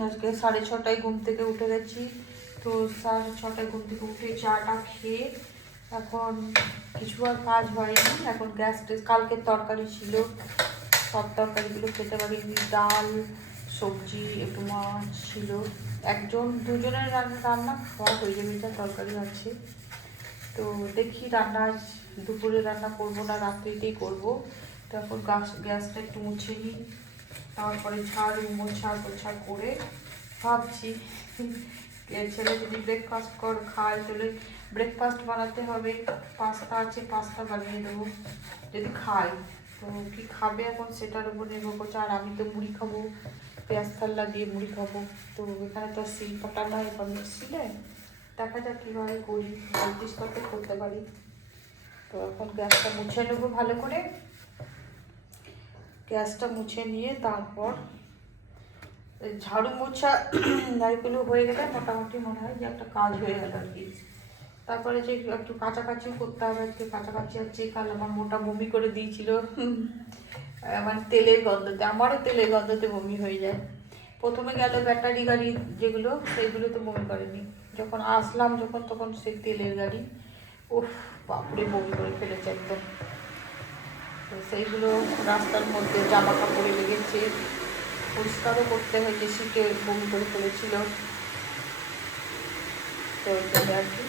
আজকে সাড়ে ছটায় ঘুম থেকে উঠে গেছি। তো সাড়ে ছটায় ঘুম থেকে উঠে চাটা খেয়ে এখন কিছু আর কাজ হয়নি। এখন গ্যাস কালকের তরকারি ছিল। সব তরকারিগুলো খেতে পারিনি। ডাল, সবজি, একটু মাছ ছিল। একজন, দুজনের রান্না রান্না খাওয়া হয়ে যাবে, যা তরকারি আছে। তো দেখি রান্না দুপুরে রান্না করব না, রাত্রিতেই করব। তারপর গ্যাস, গ্যাসটা একটু মুছে নিই। তারপরে ঝাড়ু মোছা পোছা করে ভাবছি ছেলে যদি ব্রেকফাস্ট কর, খায়, তাহলে ব্রেকফাস্ট বানাতে হবে। পাস্তা আছে, পাস্তা বানিয়ে দেবো। যদি খায়, তো কি খাবে এখন সেটার উপর নির্ভর করছে। আর আমি তো মুড়ি খাব, পেঁয়াজ থাল্লা দিয়ে মুড়ি খাব। তো এখানে তো সিল নয় এবার মিক্সিলে দেখা যাক কীভাবে করি। জলদিস করতে করতে পারি। তো এখন গ্যাসটা মুছে নেব ভালো করে। গ্যাসটা মুছে নিয়ে তারপর ঝাড়ু মোছা নারীগুলো হয়ে গেলে মোটামুটি মনে হয় যে একটা কাজ হয়ে গেল আর কি। তারপরে যে একটু কাছাকাছি করতে হবে, একটু কাছাকাছি হচ্ছে। কাল আমার মোটা বমি করে দিয়েছিল। আমার তেলের গন্ধতে, আমারও তেলের গন্ধতে বমি হয়ে যায়। প্রথমে গেল ব্যাটারি গাড়ি যেগুলো সেগুলো তো বমি করেনি। যখন আসলাম যখন, তখন সেই তেলের গাড়ি, উফ, বাপরে, বমি করে ফেলেছে একদম। তো সেইগুলো রাস্তার মধ্যে জামা কাপড়ে লেগেছে। পরিষ্কারও করতে হয়েছে, শীতে বমি করে ফেলেছিল। তো আর কি।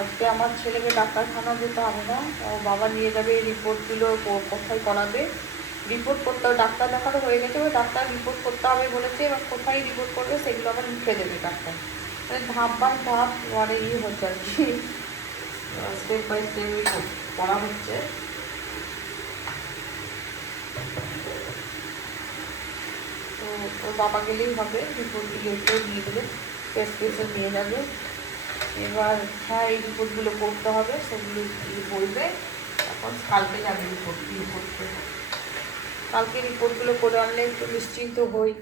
আজকে আমার ছেলেকে ডাক্তারখানা যেতে হবে না, ও বাবা নিয়ে যাবে রিপোর্টগুলো কোথায় করাবে। রিপোর্ট করতে হবে, ডাক্তার দেখানো হয়ে গেছে, এবার ডাক্তার রিপোর্ট করতে হবে বলেছে, এবার কোথায় রিপোর্ট করবে সেগুলো আবার লিখে দেবে ডাক্তার। মানে ধাপ বাই ধাপ মানে ইয়ে হচ্ছে আর কি। স্টেপ বাই স্টেপ করা হচ্ছে। তো ওর বাবা গেলেই হবে রিপোর্ট ইয়েতেও নিয়ে দেবে টেস্ট প্রেসক্রিপশন নিয়ে যাবে। এবার হ্যাঁ এই রিপোর্টগুলো করতে হবে, সেগুলো বলবে। এখন কালকে যাবে রিপোর্ট ইয়ে করতে কালকে রিপোর্টগুলো করে আনলে একটু নিশ্চিন্ত হই।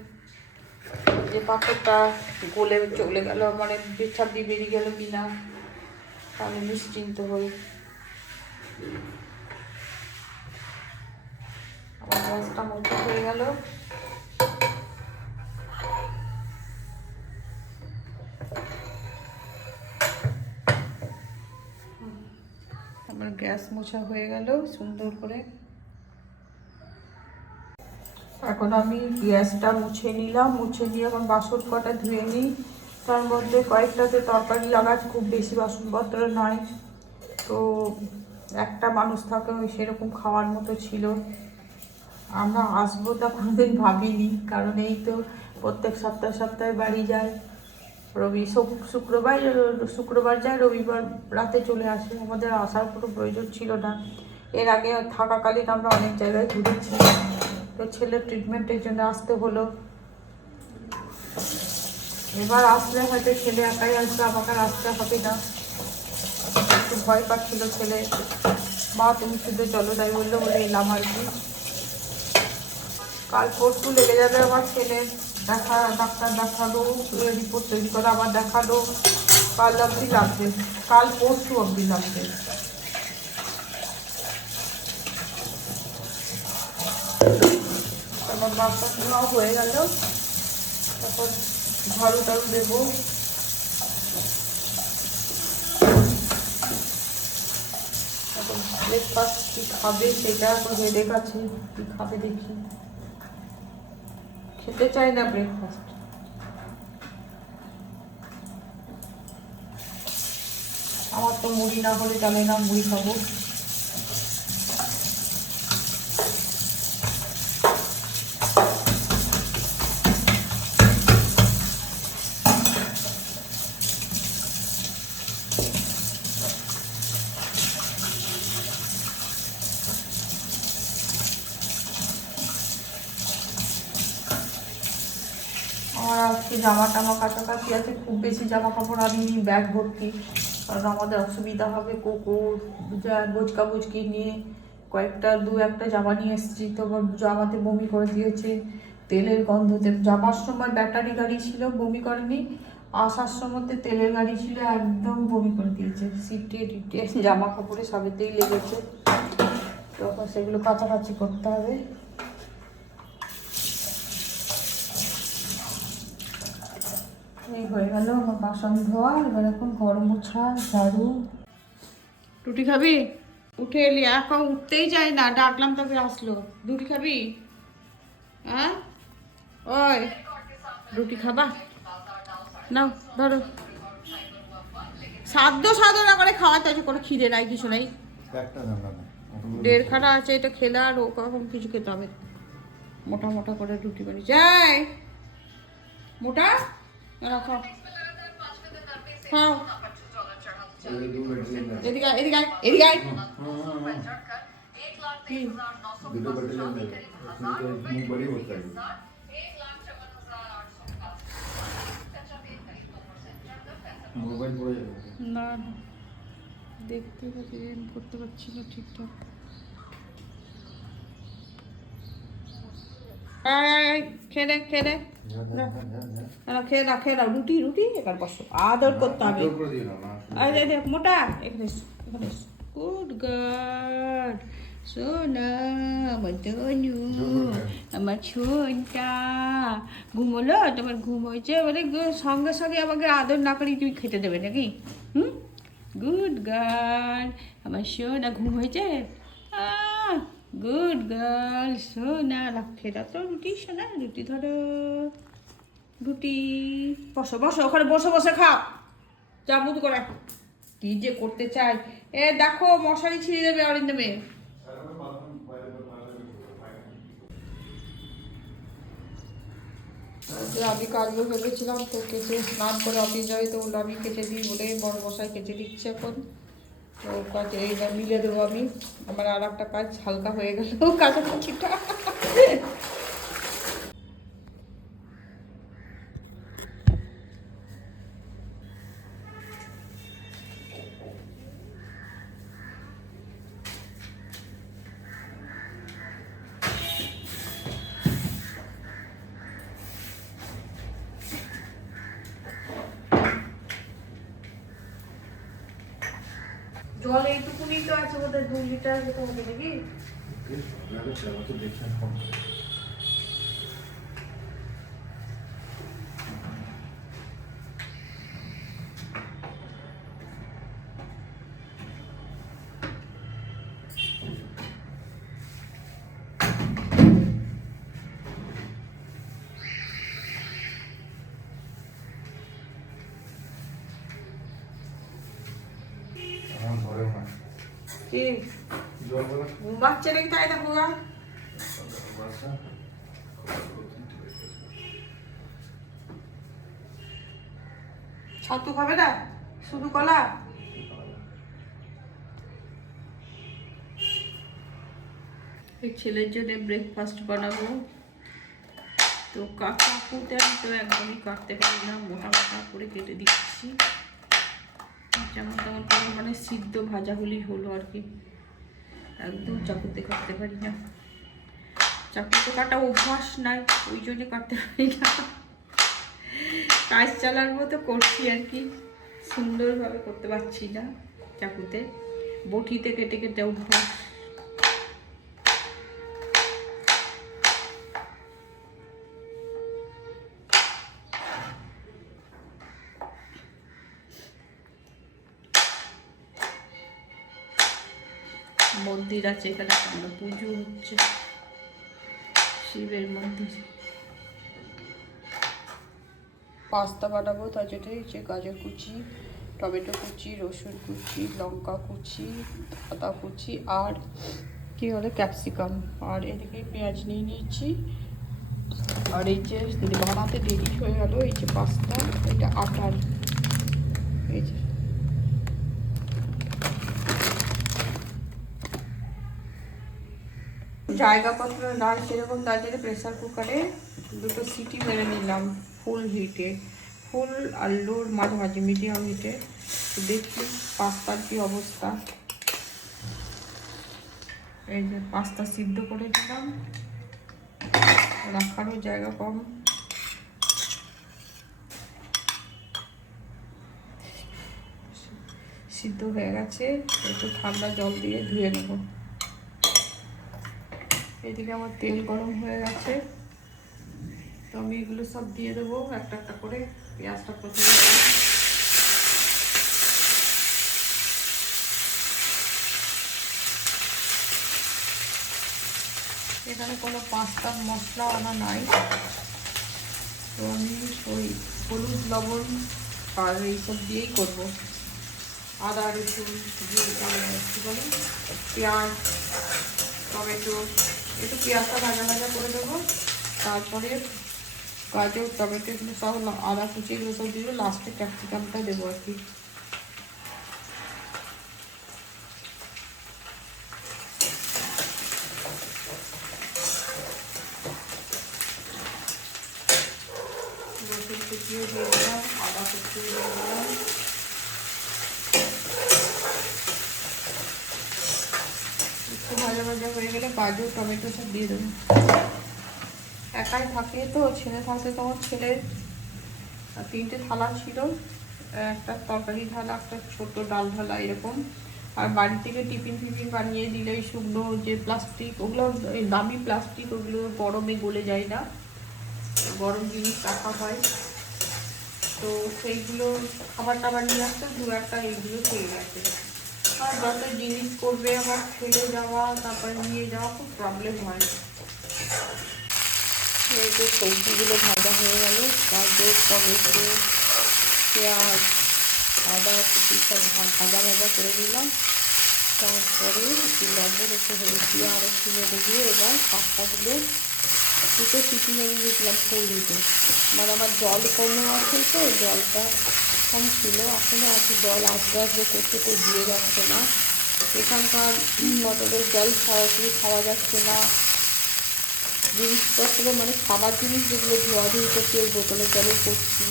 যে পাথরটা গলে চলে গেল মানে পেছাব দিয়ে বেরিয়ে গেল কি না তাহলে নিশ্চিন্ত হই। গ্যাসটা মোটা হয়ে গেল। আমার গ্যাস মোছা হয়ে গেল, সুন্দর করে। এখন আমি গ্যাসটা মুছে নিলাম, মুছে নিয়ে এখন বাসন কটা ধুয়ে নিই। তার মধ্যে কয়েকটাতে তরকারি লাগা খুব বেশি বাসনপত্র নয়। তো একটা মানুষ থাকে ওই সেরকম খাওয়ার মতো ছিল। আমরা আসব তা কোনোদিন ভাবিনি, কারণ এই তো প্রত্যেক সপ্তাহে সপ্তাহে বাড়ি যায়। রবি, শুক- শুক্রবার শুক্রবার যায়, রবিবার রাতে চলে আসে। আমাদের আসার কোনো প্রয়োজন ছিল না। এর আগে থাকাকালীন আমরা অনেক জায়গায় ঘুরেছি। তো ছেলের ট্রিটমেন্টের জন্য আসতে হলো। এবার আসলে হয়তো ছেলে একাই আসবে, আমাকে আসতে হবে না। একটু ভয় পাচ্ছিল ছেলে। মা, তুমি শুধু চলো, তাই বলল বলে এলাম আর কি। কাল পরশু লেগে যাবে আমার ছেলে। দেখা, ডাক্তার দেখাল রিপোর্ট তৈরি করে, আবার দেখাল। কাল অবধি লাগবে। কাল পরশু অবধি লাগবে। তারপর বাচ্চা হয়ে গেল। তারপর ঝাড়ু টাড়ু দেবো এখন ব্রেকফাস্ট কী খাবে সেটা এখন হেডেক কাছে কি খাবে দেখি। খেতে চাই না ব্রেকফাস্ট আমার তো মুড়ি না হলে চলে না, মুড়ি খাব আমার আজকে জামা টামা কাছাকাছি আছে, খুব বেশি জামা কাপড় আমি ব্যাগ ভর্তি, কারণ আমাদের অসুবিধা হবে কুকুর বোচকা বুচকি নিয়ে কয়েকটা, দু একটা জামা নিয়ে এসেছি, তো জামাতে বমি করে দিয়েছে, তেলের গন্ধতে যাবার সময় ব্যাটারি গাড়ি ছিল, বমি করেনি, আসার সময়তে তেলের গাড়ি ছিল, একদম বমি করে দিয়েছে সিটে টিটে জামা কাপড়ে সবেতেই লেগেছে, তো সেগুলো কাছাকাছি করতে হবে। এই হয়ে গেল আমার বাসন ধোয়া এবার এখন ঘর মোছা ঝাড়ু। রুটি খাবি? উঠে এলি এখন উঠতেই যায় না ডাকলাম তবে আসলো। রুটি খাবি? হ্যাঁ? ওই রুটি খাবা? নাও ধরো। সাধ্য সাধনা করে খাওয়াতে আছে কোনো খিদে নাই কিছু নাই। একটা দেড় খানা আছে এটা খেলে আর ওরকম কিছু খেতে হবে। মোটা মোটা করে রুটি বানিয়ে যাই। মোটা? খাও খাও এদিকে এদিকে এদিকে মোবাইল পড়ে যাবে। না দেখতে পাচ্ছি করতে পারছি না ঠিকঠাক। খেয়ে খেয়ে দে। যা, যা, যা, যা, যা। না, খেয়ে না খেয়ে না রুটি রুটি এবার বসো। আদর করতে হবে। মোটা। এখানে এখানে গুড গার্ড সোনা আমার তনু আমার ছোনটা। ঘুমোলো তোমার ঘুম হয়েছে? মানে গো- সঙ্গে সঙ্গে আমাকে আদর না করি তুমি খেতে দেবে নাকি? হুম? গুড গার্ড আমার সোনা ঘুম হয়েছে? গুড গার্ল সোনা দাও তো রুটি, সোনা, রুটি ধরো। রুটি, বসো বসো, ওখানে বসে বসে খাও যা বুধ করে। কি যে করতে চাই এ, দেখো, মশারি ছিঁড়ে দেবে অরিন্দমে যে আমি কাজগুলো ভেবেছিলাম তো কেচে স্নান করে অফিস যাই তো বলল আমি কেচে দিই বলে বড় মশাই কেচে দিচ্ছে এখন। তো কাছে এইবার মিলে দেবো আমি। আমার আর একটা কাজ হালকা হয়ে গেল। কাছাকাছিটা জল এইটুকুনি তো আছে বোধহয় দু লিটার মতো হবে নাকি? লাগাচ্ছে, খাবে না শুধু কলা ছেলের জন্য ব্রেকফাস্ট বানাবো। তো কাকুটা আমি তো একদমই কাটতে পারি না। মোটা মোটা করে কেটে দিচ্ছি। যেমন তেমন করে মানে সিদ্ধ ভাজা হলেই হলো আর কি। একদম চাকুতে কাটতে পারি না। চাকুতে কাটা অভ্যাস নাই, ওই জন্যে কাটতে পারি না। কাজ চালার মতো করছি আর কি, সুন্দরভাবে করতে পারছি না চাকুতে। বটিতে কেটে কেটে অভ্যাস। মন্দির আছে, এখানে সামনে পুজো হচ্ছে, শিবের মন্দির। পাস্তা বানাবো, তার জন্য যে গাজর কুচি, টমেটো কুচি, রসুন কুচি, লঙ্কা কুচি, আদা কুচি, আর কি হলো ক্যাপসিকাম। আর এদিকে পেঁয়াজ নিয়ে নিয়েছি। আর এই যে, বানাতে দেরি হয়ে গেল, এই যে পাস্তা, এটা আটার। এই যে জায়গাপত্র নাই সেরকম জন্য প্রেসার কুকারে দুটো সিটি মেরে নিলাম ফুল হিটে ফুল আলুর মাঝামাঝি মিডিয়াম হিটে দেখি পাস্তার কি অবস্থা। এই যে পাস্তা সিদ্ধ করে দিলাম রাখারও জায়গা কম। সিদ্ধ হয়ে গেছে, একটু ঠান্ডা জল দিয়ে ধুয়ে নেব। এদিকে আমার তেল গরম হয়ে গেছে। তো আমি এগুলো সব দিয়ে দেবো, একটা একটা করে পেঁয়াজটা প্রথমে এখানে কোনো পাঁচটা মশলা আনা নাই। তো আমি ওই হলুদ, লবণ আর এইসব দিয়েই করব। আদা, রসুন পেঁয়াজ টমেটো, একটু পেঁয়াজটা ভাজা ভাজা করে দেবো। তারপরে গাজর, টমেটো, এগুলো সব লা- আদা কুচি, এগুলো সব দিয়ে লাস্টে ক্যাপসিকামটা দেবো আর কি রসুন কুচিও দিয়ে দিলাম আদা কুচিও দিয়ে দিলাম একটু ভাজা হয়ে গেলে গাজর টমেটো সব দিয়ে দেবো। একাই থাকে তো, ছেলে থাকতে তো আমার ছেলের তিনটে থালা ছিল, একটা তরকারি ঢালা একটা ছোট ডাল ঢালা এরকম। আর বাড়ি থেকে টিফিন ফিফিন বানিয়ে দিলে শুকনো যে প্লাস্টিক, ওগুলো দামি প্লাস্টিক, ওগুলো গরমে গলে যায় না। গরম জিনিস রাখা হয়। তো সেইগুলো খাবার টাবার নিয়ে আসতে দু একটা এইগুলো খেয়ে গেছে। যত জিনিস করবে আবার ফেলে যাওয়া, তারপরে নিয়ে যাওয়া, খুব প্রবলেম হয়। এই যে সবজিগুলো ভাজা হয়ে গেল, গাজর, টমেটো, পেঁয়াজ, আদা, কুচি সব ভাজা ভাজা করে দিলাম তারপরে একটু লবণ একটু হলুদ দিয়ে আর একটু নেড়ে দিয়ে এবার পাস্তাগুলো দুটো সিটি মেরে দিয়েছিলাম ফুল দিতে মানে আমার জল কম আছে তো জলটা কম ছিল। এখনও আছে জল আস্তে আস্তে করতে তো দিয়ে যাচ্ছে না। এখানকার মটরের জল সরাসরি খাওয়া যাচ্ছে না। জিনিসপত্র মানে খাবার জিনিস যেগুলো ধোয়াধুয়ি করছি ওই বোতলের জলে করছি,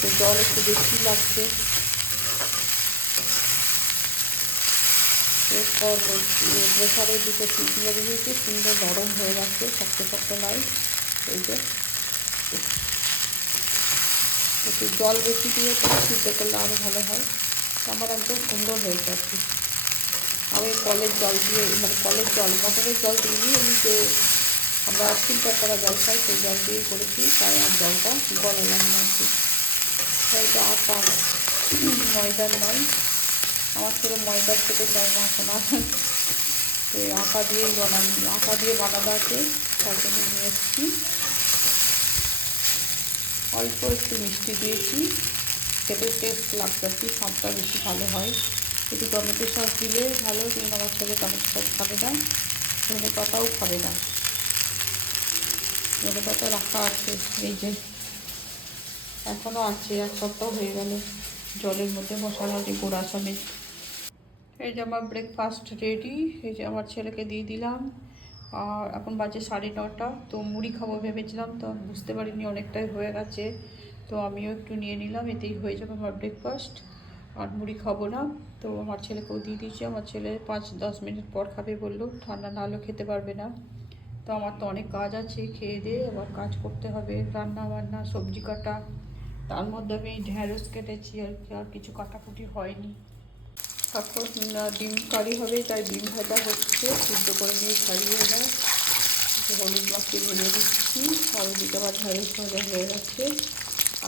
তো জল একটু বেশি লাগছে। এরপর প্রেশারে দুটো সিটি মেরে দিয়েছি সুন্দর নরম হয়ে যাচ্ছে, শক্ত শক্ত নাই এই যে। একটু জল বেশি দিয়ে সিদ্ধ করলে আরও ভালো হয়। আমার একদম সুন্দর হয়ে যাচ্ছে আমি কলের জল দিয়ে মানে কলের জল, মটরের জল দিইনি আমি যে আমরা ফিল্টার করা জল খাই, সেই জল দিয়ে করেছি। তাই আর জলটা গলালাম না আর কি তাই এটা আটা ময়দার নয়। আমার ছেলে ময়দার খেতে চায় না। এখন আর আটা দিয়েই বানানি, আটা দিয়ে বানানো আছে। তার জন্য নিয়ে এসেছি। অল্প একটু মিষ্টি দিয়েছি। খেতে টেস্ট লাগছে কি স্বাদটা বেশি ভালো হয়। একটু টমেটো সস দিলে ভালো কিন্তু আমার ছেলে টমেটো সস খাবে না, ধনে পাতাও খাবে না। ধনে পাতা রাখা আছে, এই যে এখনও আছে, এক সপ্তাহ হয়ে গেল। জলের মধ্যে বসানো আছে গোড়া সমেত। এই যে আমার ব্রেকফাস্ট রেডি এই যে আমার ছেলেকে দিয়ে দিলাম। আর এখন বাজে সাড়ে নটা, তো মুড়ি খাব ভেবেছিলাম, তো বুঝতে পারিনি অনেকটাই হয়ে গেছে। তো আমিও একটু নিয়ে নিলাম, এতেই হয়ে যাবে আমার ব্রেকফাস্ট আর মুড়ি খাব না, তো আমার ছেলেকেও দিয়ে দিয়েছি, আমার ছেলে পাঁচ দশ মিনিট পর খাবে বলল, ঠান্ডা না হলেও খেতে পারবে না। তো আমার তো অনেক কাজ আছে, খেয়ে দিয়ে আবার কাজ করতে হবে, রান্না বান্না, সবজি কাটা। তার মধ্যে আমি ঢ্যাঁড়স কেটেছি, আর কি, আর কিছু কাটাকুটি হয়নি। এখন ডিম কারি হবে, তাই ডিম ভাজা হচ্ছে। সিদ্ধ করে নিয়ে ছাড়িয়ে একটু হলুদ মাখিয়ে ভেজে দিচ্ছি। আর ওদিকে আবার ঢ্যাঁড়স ভাজা হয়ে গেছে।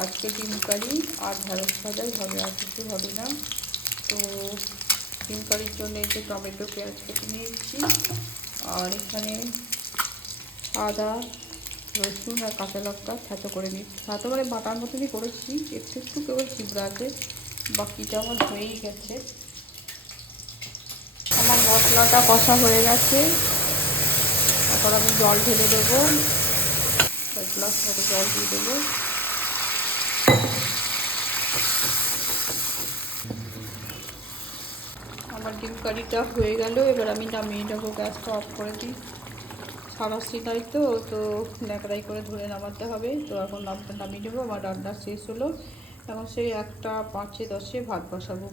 আজকে ডিম কারি, আর ঢ্যাঁড়স ভাজাই হবে, আর কিছু হবে না। তো ডিম কারির জন্য যে টমেটো, পেঁয়াজ কেটে নিয়েছি। আর এখানে আদা, রসুন আর কাঁচা লঙ্কা ছাতো করে নিচ্ছি। ছাতো মানে বাটার মতনই করেছি। একটু একটু কেবল চিবড়া আছে বাকিটা আমার হয়েই গেছে। মশলাটা কষা হয়ে গেছে। তারপর আমি জল ঢেলে দেবো। এক গ্লাস মতো জল দিয়ে দেবো। আমার ডিম কারিটা হয়ে গেল। এবার আমি নামিয়ে নেব গ্যাসটা অফ করে দিই। সারা সিলাই তো তো ন্যাকড়াই করে ধরে নামাতে হবে। তো এখন নামটা নামিয়ে নেব। আমার রান্না শেষ হলো। এখন সেই একটা পাঁচে দশে ভাত বসাবো।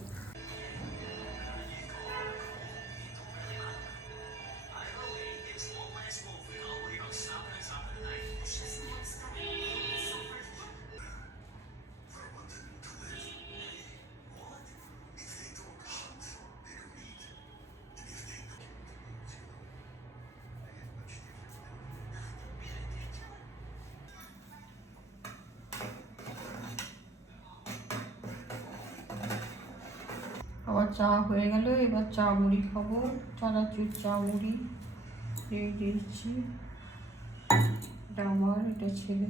চা হয়ে গেল, এবার চা মুড়ি খাব। চানাচুর চা মুড়ি, এই দিয়েছি। এটা আমার, এটা ছেলে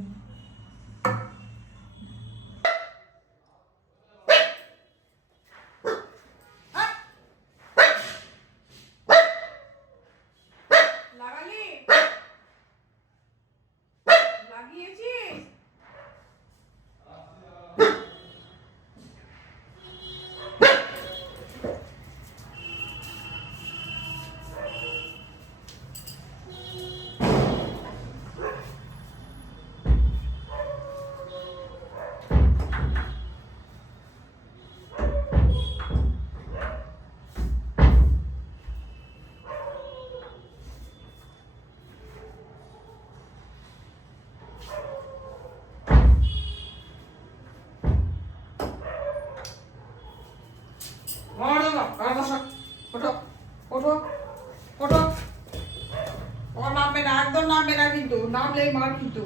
নামবে না কিন্তু নামলেই মার কিন্তু।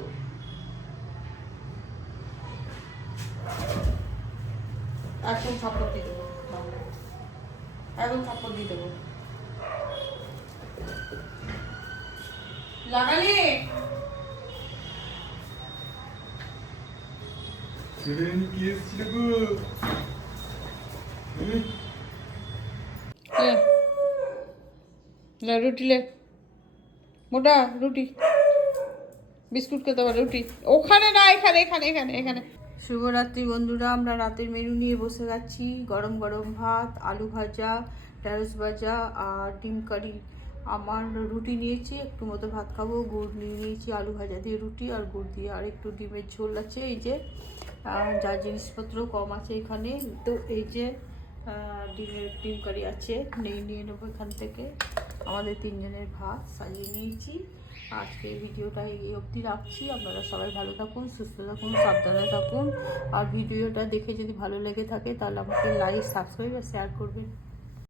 একদম থাপ্পড় দিয়ে দেবো। একদম থাপ্পড় দিয়ে দেবো। লাগালি? সেদিন কি এসেছিল গো হুম? লে রুটি লে মোটা রুটি। বিস্কুট খেতে পারে রুটি। ওখানে না, এখানে এখানে এখানে এখানে। শুভরাত্রি বন্ধুরা, আমরা রাতের মেনু নিয়ে বসে যাচ্ছি গরম গরম ভাত, আলু ভাজা, ঢেঁড়স ভাজা আর ডিম কারি। আমার রুটি নিয়েছি, একটু মতো ভাত খাব। গুড় নিয়ে নিয়েছি, আলু ভাজা দিয়ে রুটি আর গুড় দিয়ে আর একটু ডিমের ঝোল আছে। এই যে যা জিনিসপত্র কম আছে এখানে। তো এই যে ডিমের ডিম কারি আছে, নেই, নিয়ে নেব এখান থেকে। আমাদের তিনজনের ভাত সাজিয়ে নিয়েছি। আজকে ভিডিওটা এই অবধি রাখছি। আপনারা সবাই ভালো থাকুন, সুস্থ থাকুন, সাবধানে থাকুন। আর ভিডিওটা দেখে যদি ভালো লেগে থাকে, তাহলে আমাকে লাইক সাবস্ক্রাইব আর শেয়ার করবেন।